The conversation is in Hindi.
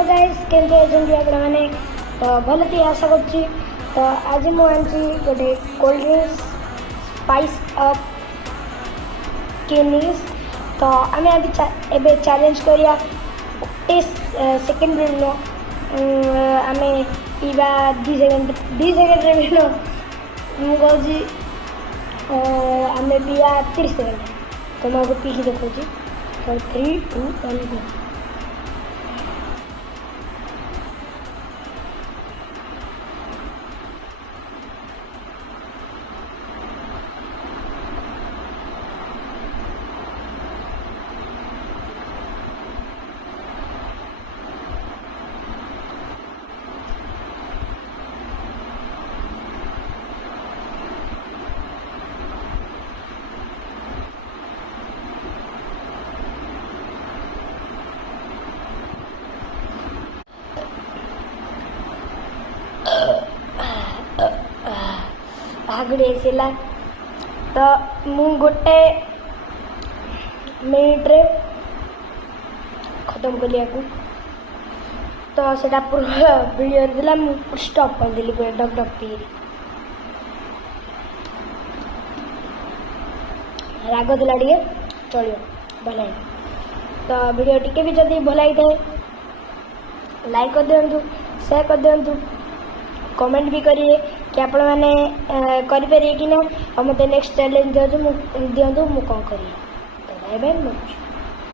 हेलो गाइस केमती अछंती आपण माने भल थी आशा करछि। तो आज मु आंची गोटे कोल्ड ड्रिंक्स स्पाइस अप केनिस। तो आमे एबे चैलेंज करिया 1 सेकंड नो आमे पीवा 2 सेकंड रे नो मु कहछि आमे पिया 30 सेकंड। तो मैं पी के देखौछि। 3 2 1 गो। आगड़े तो मु गोटे मिनिट रे खत्म करिया को। तो सेटा पूरा वीडियो दिला मु स्टॉप कर देली पूरा डक डक पी राग दिला टिके चलियो भलाई। तो वीडियो टिके भी जदी भलाई थाए लाइक कर दियंतु, शेयर कर दियंतु, कमेंट भी करिए कि आपण माने करि कि ना। और मते नेक्स्ट चैलेंज दियंतु मु कौन करिए। तो बाय बाय।